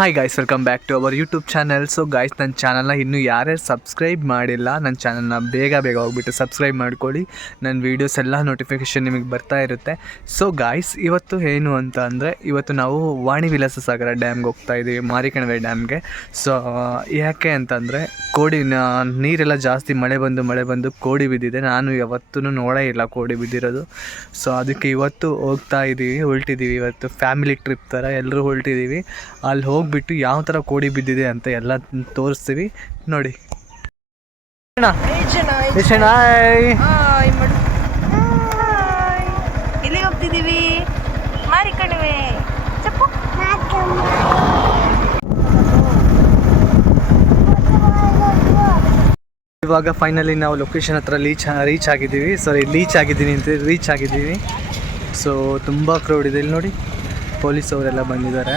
Hi guys welcome back to our YouTube channel so guys ನನ್ನ ಚಾನಲ್ನ ಇನ್ನೂ ಯಾರ್ಯಾರು ಸಬ್ಸ್ಕ್ರೈಬ್ ಮಾಡಿಲ್ಲ, ನನ್ನ ಚಾನಲ್ನ ಬೇಗ ಬೇಗ ಹೋಗ್ಬಿಟ್ಟು ಸಬ್ಸ್ಕ್ರೈಬ್ ಮಾಡ್ಕೊಳ್ಳಿ. ನನ್ನ ವೀಡಿಯೋಸ್ ಎಲ್ಲ ನೋಟಿಫಿಕೇಷನ್ ನಿಮಗೆ ಬರ್ತಾ ಇರುತ್ತೆ. ಸೊ ಗಾಯ್ಸ್ ಇವತ್ತು ಏನು ಅಂತ ಅಂದರೆ, ಇವತ್ತು ನಾವು ವಾಣಿ ವಿಲಾಸ ಸಾಗರ ಡ್ಯಾಮ್ಗೆ ಹೋಗ್ತಾ ಇದ್ದೀವಿ ಮಾರಿಕಣವೆ ಡ್ಯಾಮ್ಗೆ ಸೊ ಯಾಕೆ ಅಂತಂದರೆ ಕೋಡಿ ನೀರೆಲ್ಲ ಜಾಸ್ತಿ ಮಳೆ ಬಂದು ಮಳೆ ಬಂದು ಕೋಡಿ ಬಿದ್ದಿದೆ. ನಾನು ಯಾವತ್ತೂ ನೋಡೇ ಇಲ್ಲ ಕೋಡಿ ಬಿದ್ದಿರೋದು. ಸೊ ಅದಕ್ಕೆ ಇವತ್ತು ಹೋಗ್ತಾ ಇದ್ದೀವಿ ಹೊಲ್ಟಿದ್ದೀವಿ ಇವತ್ತು. ಫ್ಯಾಮಿಲಿ ಟ್ರಿಪ್ ಥರ ಎಲ್ಲರೂ ಹೊಲ್ಟಿದ್ದೀವಿ ಅಲ್ಲಿ ಹೋಗ್ಬಿಟ್ಟು ಯಾವ ಥರ ಕೋಡಿ ಬಿದ್ದಿದೆ ಅಂತ ಎಲ್ಲ ತೋರಿಸ್ತೀವಿ. ನೋಡಿ. ಎಲ್ಲಿಗೆ ಹೋಗ್ತಿದ್ದೀವಿ? ಇವಾಗ ಫೈನಲಿ ನಾವು ಲೊಕೇಶನ್ ಹತ್ರ ಲೀಚ್ ರೀಚ್ ಆಗಿದ್ದೀವಿ. ಸಾರಿ ಲೀಚ್ ಆಗಿದ್ದೀನಿ ಅಂತ ರೀಚ್ ಆಗಿದ್ದೀವಿ. ಸೊ ತುಂಬ ಕ್ರೌಡ್ ಇದೆ. ಇಲ್ಲಿ ನೋಡಿ ಪೊಲೀಸ್ ಅವರೆಲ್ಲ ಬಂದಿದ್ದಾರೆ.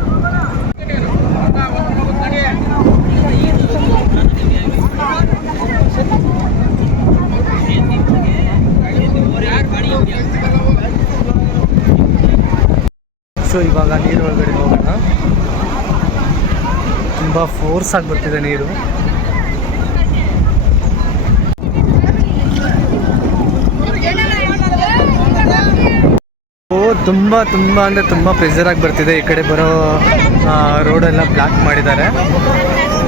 ಸೊ ಇವಾಗ ನೀರು ಒಳಗಡೆ ಹೋಗೋಣ. ತುಂಬ ಫೋರ್ಸ್ ಆಗಿ ಬರ್ತಿದೆ ನೀರು. ತುಂಬ ತುಂಬ ಅಂದರೆ ತುಂಬ ಪ್ರೆಷರ್ ಆಗಿ ಬರ್ತಿದೆ. ಈ ಕಡೆ ಬರೋ ರೋಡೆಲ್ಲ ಬ್ಲಾಕ್ ಮಾಡಿದ್ದಾರೆ.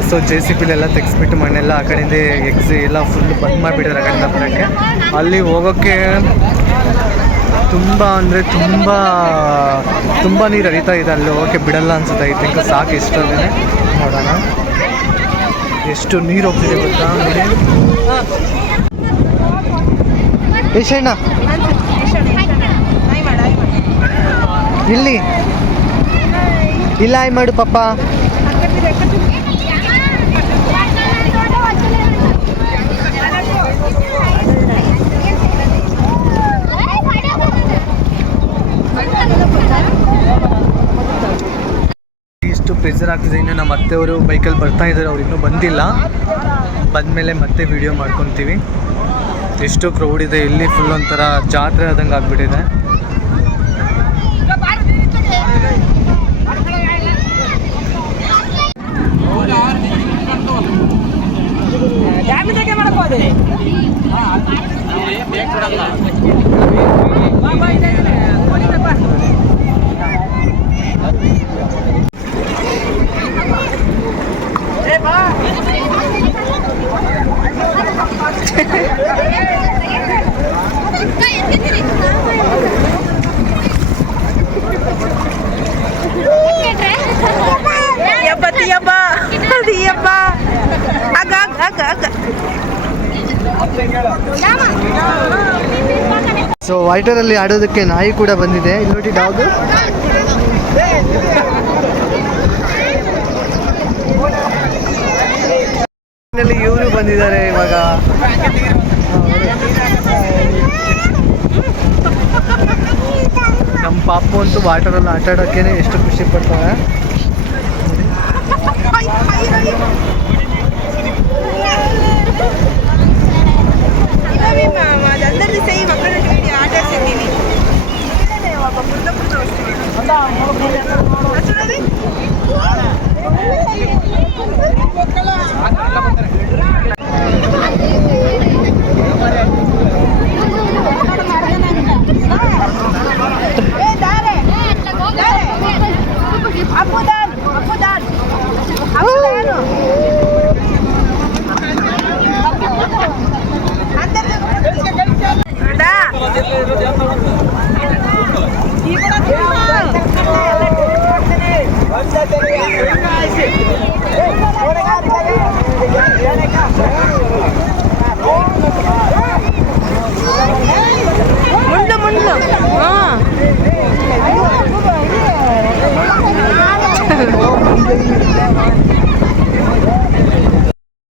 ಸೊ ಜೆ ಸಿ ಪಿಲೆಲ್ಲ ತೆಗೆಸ್ಬಿಟ್ಟು ಮಣ್ಣೆಲ್ಲ ಆ ಕಡೆಯಿಂದ ಎಕ್ಸಿ ಎಲ್ಲ ಫುಲ್ ಬಂದ್ ಮಾಡಿಬಿಟ್ಟಿದ್ದಾರೆ ಆ ಕಡೆಯಿಂದ ಬರೋಕ್ಕೆ. ಅಲ್ಲಿ ಹೋಗೋಕ್ಕೆ ತುಂಬ ಅಂದರೆ ತುಂಬ ತುಂಬ ನೀರು ಹರಿತಾ ಇದೆ. ಅಲ್ಲಿ ಹೋಗೋಕ್ಕೆ ಬಿಡಲ್ಲ ಅನ್ಸುತ್ತೆ. ಐ ತಿಂಕ್ ಸಾಕು ಇಷ್ಟಲ್ಲೇ ನೋಡೋಣ. ಎಷ್ಟು ನೀರು ಹೋಗ್ತಿದೆ ಗೊತ್ತಾ? ನೋಡಿ. ಯಶಣ್ಣ ಇಲ್ಲಿ. ಇಲ್ಲ ಆಯ್ ಮಾಡು ಪಪ್ಪ ಇಷ್ಟು ಪ್ರೆಸರ್ ಆಗ್ತಿದೆ ಇನ್ನು ನಮ್ಮ ಅತ್ತೆಯವರು ಬೈಕಲ್ಲಿ ಬರ್ತಾ ಇದ್ದಾರೆ, ಅವ್ರು ಇನ್ನೂ ಬಂದಿಲ್ಲ. ಬಂದಮೇಲೆ ಮತ್ತೆ ವಿಡಿಯೋ ಮಾಡ್ಕೊತೀವಿ. ಎಷ್ಟು ಕ್ರೌಡ್ ಇದೆ, ಇಲ್ಲಿ ಫುಲ್ ಒಂಥರ ಜಾತ್ರೆ ಆದಂಗೆ ಆಗ್ಬಿಟ್ಟಿದೆ. ಯಬ್ಬ ವೈಟರ್ ಅಲ್ಲಿ ಸೊ ಆಡೋದಕ್ಕೆ ನಾಯಿ ಕೂಡ ಬಂದಿದೆ. ಇಲ್ಲಿ ನೋಡಿ ಡಾಗ್ ಇವರು ಬಂದಿದ್ದಾರೆ ಇವಾಗ ನಮ್ಮ ಪಾಪು ಅಂತೂ ವಾಟರಲ್ಲಿ ಆಟ ಆಡೋಕ್ಕೇನೆ ಎಷ್ಟು ಖುಷಿ ಪಡ್ತಾವೆ 俺不等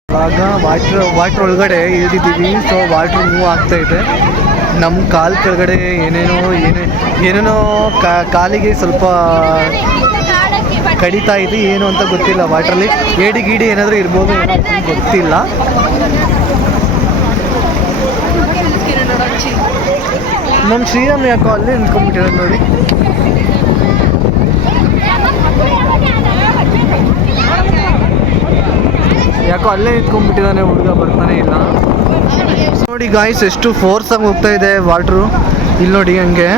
ಇವಾಗ ವಾಟ್ರ್ ವಾಟ್ರ್ ಒಳಗಡೆ ಇಳಿದಿದ್ದೀವಿ. ಸೊ ವಾಟ್ರ್ ಮೂವ್ ಆಗ್ತಾ ಇದೆ. ನಮ್ಮ ಕಾಲು ಕೆಳಗಡೆ ಏನೇನೋ ಏನೇ ಏನೇನೋ ಕಾಲಿಗೆ ಸ್ವಲ್ಪ ಕಡಿತಾ ಇದೆ, ಏನು ಅಂತ ಗೊತ್ತಿಲ್ಲ ವಾಟ್ರಲ್ಲಿ. ಏಡಿ ಗೀಡಿ ಏನಾದರೂ ಇರ್ಬೋದು ಗೊತ್ತಿಲ್ಲ. ನಮ್ಮ ಶ್ರೀರಾಮ್ ಯಾಕೋ ಅಲ್ಲಿ ನಿಂತ್ಕೊಂಡ್ಬಿಟ್ಟಿರೋದು ನೋಡಿ. ಯಾಕೋ ಅಲ್ಲೇ ನಿಂತ್ಕೊಂಡ್ಬಿಟ್ಟಿದ್ದಾನೆ ಹುಡುಗ ಬರ್ತಾನೆ ಇಲ್ಲ. ನೋಡಿ ಗಾಯ್ಸ್ ಎಷ್ಟು ಫೋರ್ಸ್ ಆಗಿ ಹೋಗ್ತಾ ಇದೆ ವಾಟ್ರು ಇಲ್ಲಿ ನೋಡಿ ಹಂಗೆ.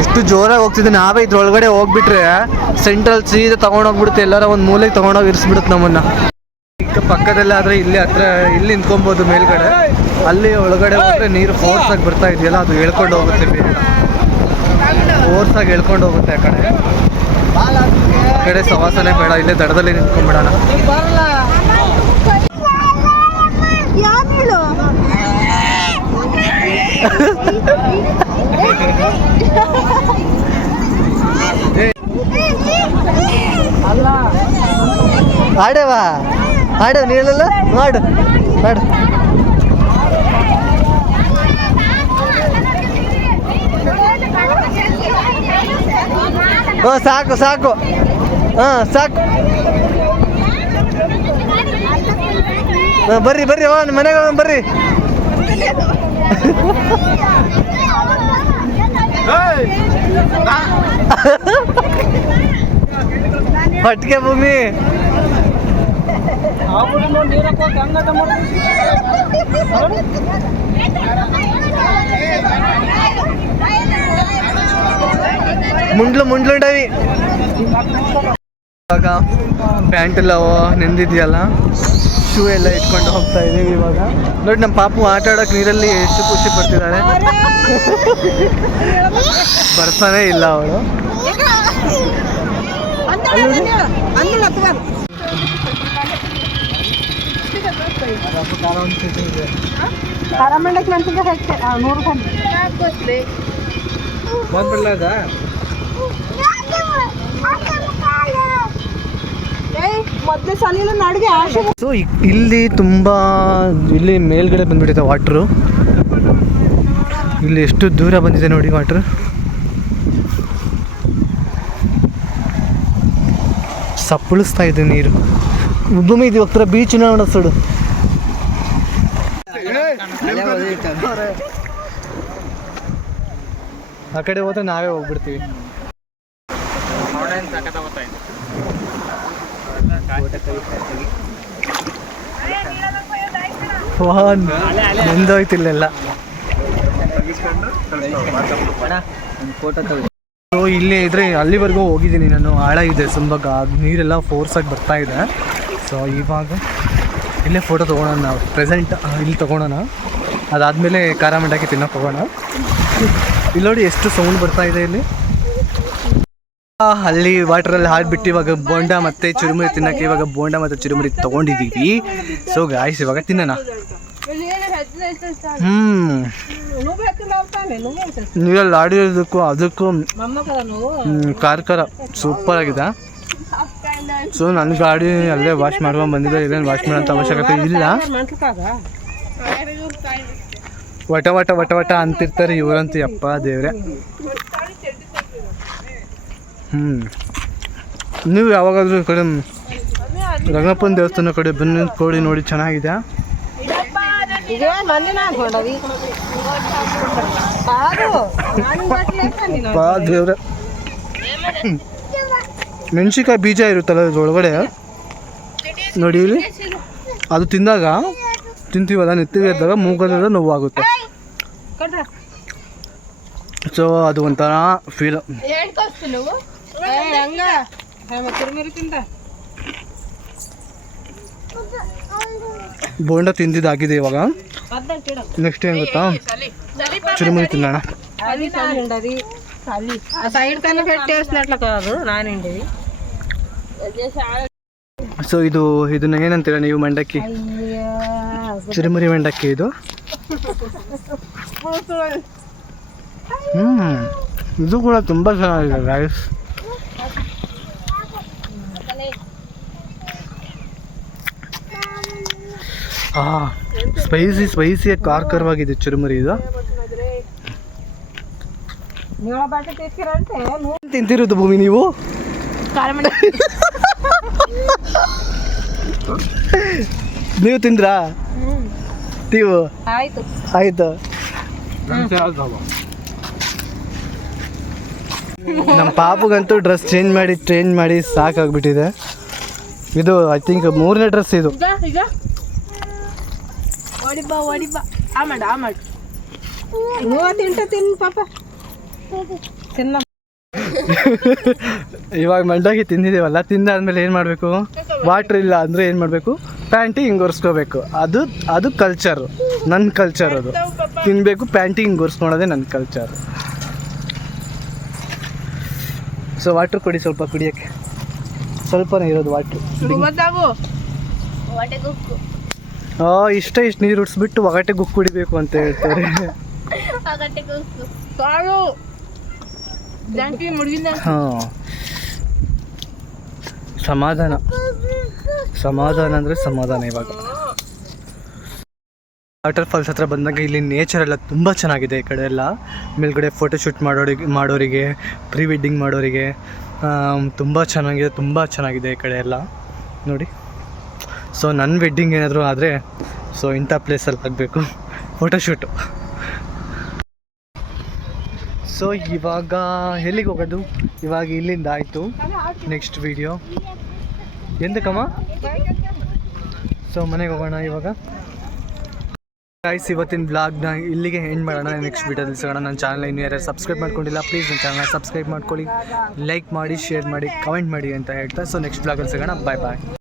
ಎಷ್ಟು ಜೋರಾಗಿ ಹೋಗ್ತಿದ್ದೆ ನಾವೇ ಇದ್ರೊಳಗಡೆ ಹೋಗ್ಬಿಟ್ರೆ ಸೆಂಟ್ರಲ್ ಸೀದಾ ತಗೊಂಡೋಗ್ಬಿಡುತ್ತೆ ಎಲ್ಲಾರ ಒಂದು ಮೂಲೆಗೆ ತಗೊಂಡೋಗಿ ಇರಿಸ್ಬಿಡುತ್ತೆ ನಮ್ಮನ್ನ. ಚಿಕ್ಕ ಪಕ್ಕದಲ್ಲೇ ಆದ್ರೆ ಇಲ್ಲಿ ಹತ್ರ ಇಲ್ಲಿ ನಿಂತ್ಕೊಬೋದು ಮೇಲ್ಗಡೆ. ಅಲ್ಲಿ ಒಳಗಡೆ ಹೋದ್ರೆ ನೀರು ಫೋರ್ಸ್ ಆಗಿ ಬರ್ತಾ ಇದೆಯಲ್ಲ ಅದು ಹೇಳ್ಕೊಂಡು ಹೋಗುತ್ತೆ ಬೇರೆ ಫೋರ್ಸ್ ಆಗಿ ಹೇಳ್ಕೊಂಡು ಹೋಗುತ್ತೆ ಆ ಕಡೆ. ಕಡೆ ಸವಾಸನೆ ಬೇಡ ಇಲ್ಲೇ ದಡದಲ್ಲಿ ನಿಂತ್ಕೊಂಡ್ಬಿಡೋಣ. ಆಡವಾ? ಆಡವ ನೀಳಲ್ಲ? ಮಾಡು. ಮಾಡು. ಹಾಂ ಸಾಕು ಸಾಕು. ಹಾಂ ಸಾಕು. ಬರ್ರಿ ಬರ್ರಿ ನಿಮ್ಮ ಮನೆಗೆ ಬರ್ರಿ. ಪಟ್ಕೆ ಭೂಮಿ. ಮುಂಡ್ಲು ಡೈ ಇವಾಗ ಪ್ಯಾಂಟ್ ಎಲ್ಲ ನೆಂದಿದೆಯಲ್ಲ ಶೂ ಎಲ್ಲ ಇಟ್ಕೊಂಡು ಹೋಗ್ತಾ ಇದೀವಿ ಇವಾಗ. ನೋಡಿ ನಮ್ಮ ಪಾಪು ಆಟ ಆಡೋಕೆ ನೀರಲ್ಲಿ ಎಷ್ಟು ಖುಷಿ ಪಡ್ತಿದ್ದಾಳೆ ಬರ್ತಾನೆ ಇಲ್ಲ ಅವಳು. ಕರಮಂಡಕ್ಕೆ ನಂತರ ಹೆಚ್ಚೆ ನೂರು ಆಶೆ. ಸೊ ಇಲ್ಲಿ ತುಂಬ ಇಲ್ಲಿ ಮೇಲ್ಗಡೆ ಬಂದ್ಬಿಟ್ಟಿದೆ ವಾಟ್ರು ಇಲ್ಲಿ ಎಷ್ಟು ದೂರ ಬಂದಿದೆ ನೋಡಿ ವಾಟ್ರು ಸಪ್ಪಳಿಸ್ತಾ ಇದೆ ನೀರು. ಭೂಮಿ ಇದು ಹೋಗ್ತಾರೆ ಬೀಚ್ ನೋಡ ಸುಡು ಆ ಕಡೆ ಹೋದ್ರೆ ನಾವೇ ಹೋಗ್ಬಿಡ್ತೀವಿ. ಎಲ್ಲ ಸೊ ಇಲ್ಲಿ ಇದ್ರೆ ಅಲ್ಲಿವರೆಗೂ ಹೋಗಿದ್ದೀನಿ ನಾನು. ಆಳ ಇದೆ ತುಂಬ ನೀರೆಲ್ಲ ಫೋರ್ಸ್ ಆಗಿ ಬರ್ತಾ ಇದೆ. ಸೊ ಇವಾಗ ಇಲ್ಲೇ ಫೋಟೋ ತೊಗೊಳೋಣ. ಪ್ರೆಸೆಂಟ್ ಇಲ್ಲಿ ತೊಗೊಳೋಣ. ಅದಾದಮೇಲೆ ಖಾರ ಮಂಡಕ್ಕಿ ಹೋಗೋಣ. ಇಲ್ಲಿ ನೋಡಿ ಎಷ್ಟು ಸೌಂಡ್ ಬರ್ತಾ ಇದೆ ಇಲ್ಲಿ. ಅಲ್ಲಿ ವಾಟ್ರಲ್ಲಿ ಹಾಡ್ಬಿಟ್ಟು ಇವಾಗ ಬೋಂಡ ಮತ್ತೆ ಚುರುಮುರಿ ತಿನ್ನಕ್ಕೆ ಇವಾಗ ಬೋಂಡ ಮತ್ತೆ ಚುರುಮುರಿ ತಗೊಂಡಿದ್ದೀವಿ ಸೊ ಗಾಯ್ಸ್ ಇವಾಗ ತಿನ್ನೋಣ. ಹ್ಮ್. ನೀರಲ್ಲಿ ಆಡಿರೋದಕ್ಕೂ ಅದಕ್ಕೂ ಕಾರ್ಕರ ಸೂಪರ್ ಆಗಿದೆ. ಸೊ ನನ್ನ ಗಾಡಿ ಅಲ್ಲೇ ವಾಶ್ ಮಾಡ್ಕೊಂಡು ಬಂದಿದ್ದೆ ಇಲ್ಲೇನು ವಾಶ್ ಮಾಡೋಂಥ ಅವಶ್ಯಕತೆ ಇಲ್ಲ. ವಟ ವಟ ವಟ ವಟ ಅಂತಿರ್ತಾರೆ ಇವರಂತೂ ಯಪ್ಪ ದೇವ್ರೆ. ಹ್ಮ್. ನೀವು ಯಾವಾಗಾದ್ರೂ ಕಡೆ ರಂಗಪ್ಪನ ದೇವಸ್ಥಾನ ಕಡೆ ಬನ್ನಿ ಕೋಳಿ ನೋಡಿ ಚೆನ್ನಾಗಿದೆ. ದೇವ್ರೆ. ಮೆಣಸಿನ್ಕಾಯಿ ಬೀಜ ಇರುತ್ತಲ್ಲ ಅದ್ರೊಳಗಡೆ? ನೋಡಿ ಇಲ್ಲಿ. ಅದು ತಿಂದಾಗ ತಿಂತೀವಲ್ಲ ನೆತ್ತಿಗೆ ಇದ್ದಾಗ ಮೂಗಲೆಲ್ಲ ನೋವಾಗುತ್ತೆ. ಸೊ ಅದು ಒಂಥರ ಫೀಲ್ ಏ ಹಂಗ ತಿರುಮರಿ ತಿಂದ ಬೋಂಡ ತಿಂದಿದ್ದಾಗಿದೆ ಇವಾಗ ನೆಕ್ಸ್ಟ್ ಏನು ಗೊತ್ತಾ ಚುರುಮುರಿ ತಿನ್ನೋಣ అది ఉండదు ఆ సైడ్ కన్నా పెట్టేసినట్లు కాదు నానిండేది ಸೊ ಇದು ಇದನ್ನ ಏನಂತೀರ ನೀವು ಮಂಡಕ್ಕಿ ಚುರುಮುರಿ ಮಂಡಕ್ಕಿ ಇದು ಹ್ಞೂ ಇದು ಕೂಡ ತುಂಬ ಚೆನ್ನಾಗಿದೆ ರೈಸ್ ಹಾಂ ಸ್ಪೈಸಿ ಸ್ಪೈಸಿ ಖಾರ ಖಾರವಾಗಿದೆ ಚುರುಮುರಿ ಇದು. ತಿಂತಿರೋದು ಭೂಮಿ ನೀವು? ನೀವು ತಿಂದ್ರಾ? ನೀವು? ಆಯ್ತು. ಆಯ್ತು. ನಮ್ಮ ಪಾಪಗಂತೂ ಡ್ರೆಸ್ ಚೇಂಜ್ ಮಾಡಿ ಚೇಂಜ್ ಮಾಡಿ ಸಾಕಾಗ್ಬಿಟ್ಟಿದೆ. ಇದು ಐ ಥಿಂಕ್ ಮೂರನೇ ಡ್ರೆಸ್ ಇದು. ಇವಾಗ ಮಂಡಾಗಿ ತಿಂದಿದ್ದೀವಲ್ಲ ತಿಂದಾದ್ಮೇಲೆ ಏನು ಮಾಡಬೇಕು? ವಾಟ್ರ್ ಇಲ್ಲ ಅಂದರೆ ಏನು ಮಾಡಬೇಕು? ಪ್ಯಾಂಟಿ ಹಿಂಗೆ ಒರೆಸ್ಕೋಬೇಕು. ಅದು ಅದು ಕಲ್ಚರ್ ನನ್ನ ಕಲ್ಚರ್ ಅದು. ತಿನ್ನಬೇಕು ಪ್ಯಾಂಟಿ ಹಿಂಗೆ ಒರೆಸ್ಕೊಳೋದೇ ನನ್ನ ಕಲ್ಚರ್ ಸೊ ವಾಟ್ರ್ ಕೊಡಿ ಸ್ವಲ್ಪ ಕುಡಿಯೋಕ್ಕೆ. ಸ್ವಲ್ಪನೇ ಇರೋದು ವಾಟ್ರ್ ಆ ಇಷ್ಟ ಇಷ್ಟು ನೀರು ಉಡ್ಸ್ಬಿಟ್ಟು ಒಗಟೆ ಗುಕ್ ಕುಡಿಬೇಕು ಅಂತ ಹೇಳ್ತಾರೆ. ಸಾರು. ಜಾಂಕಿ ಮುಡ್ಗಿನ ಹಾಂ. ಸಮಾಧಾನ. ಸಮಾಧಾನ ಅಂದರೆ ಸಮಾಧಾನ ಇವಾಗ. ವಾಟರ್ ಫಾಲ್ಸ್ ಹತ್ರ ಬಂದಾಗ ಇಲ್ಲಿ ನೇಚರ್ ಎಲ್ಲ ತುಂಬ ಚೆನ್ನಾಗಿದೆ ಈ ಕಡೆ ಎಲ್ಲ. ಮೇಲ್ಗಡೆ ಫೋಟೋಶೂಟ್ ಮಾಡೋರಿಗೆ ಮಾಡೋರಿಗೆ ಪ್ರೀ ವೆಡ್ಡಿಂಗ್ ಮಾಡೋರಿಗೆ ತುಂಬ ಚೆನ್ನಾಗಿದೆ ತುಂಬ ಚೆನ್ನಾಗಿದೆ ಈ ಕಡೆ ಎಲ್ಲ. ನೋಡಿ. ಸೊ ನನ್ನ ವೆಡ್ಡಿಂಗ್ ಏನಾದರೂ ಆದರೆ ಸೊ ಇಂಥ ಪ್ಲೇಸಲ್ಲಿ ಆಗಬೇಕು ಫೋಟೋಶೂಟು ಸೊ ಇವಾಗ ಎಲ್ಲಿಗೆ ಹೋಗೋದು? ಇವಾಗ ಇಲ್ಲಿಂದ ಆಯಿತು. ನೆಕ್ಸ್ಟ್ ವಿಡಿಯೋ ಎಂದಕ್ಕಮ್ಮ ಸೊ ಮನೆಗೆ ಹೋಗೋಣ ಇವಾಗ. ಗಾಯ್ಸ್ ಇವತ್ತಿನ ಬ್ಲಾಗ್ನ ಇಲ್ಲಿಗೆ ಎಂಡ್ ಮಾಡೋಣ. ನೆಕ್ಸ್ಟ್ ವೀಡಿಯೋ ಸಿಗೋಣ. ನನ್ನ ಚಾನಲ್ ಇನ್ನು ಯಾರು ಸಬ್ಸ್ಕ್ರೈಬ್ ಮಾಡ್ಕೊಂಡಿಲ್ಲ ಪ್ಲೀಸ್ ನನ್ನ ಚಾನಲ್ ಸಬ್ಸ್ಕ್ರೈಬ್ ಮಾಡ್ಕೊಳ್ಳಿ. ಲೈಕ್ ಮಾಡಿ ಶೇರ್ ಮಾಡಿ ಕಮೆಂಟ್ ಮಾಡಿ ಅಂತ ಹೇಳ್ತಾ. ಸೊ ನೆಕ್ಸ್ಟ್ ಬ್ಲಾಗಲ್ಲಿ ಸಿಗೋಣ. ಬಾಯ್ ಬಾಯ್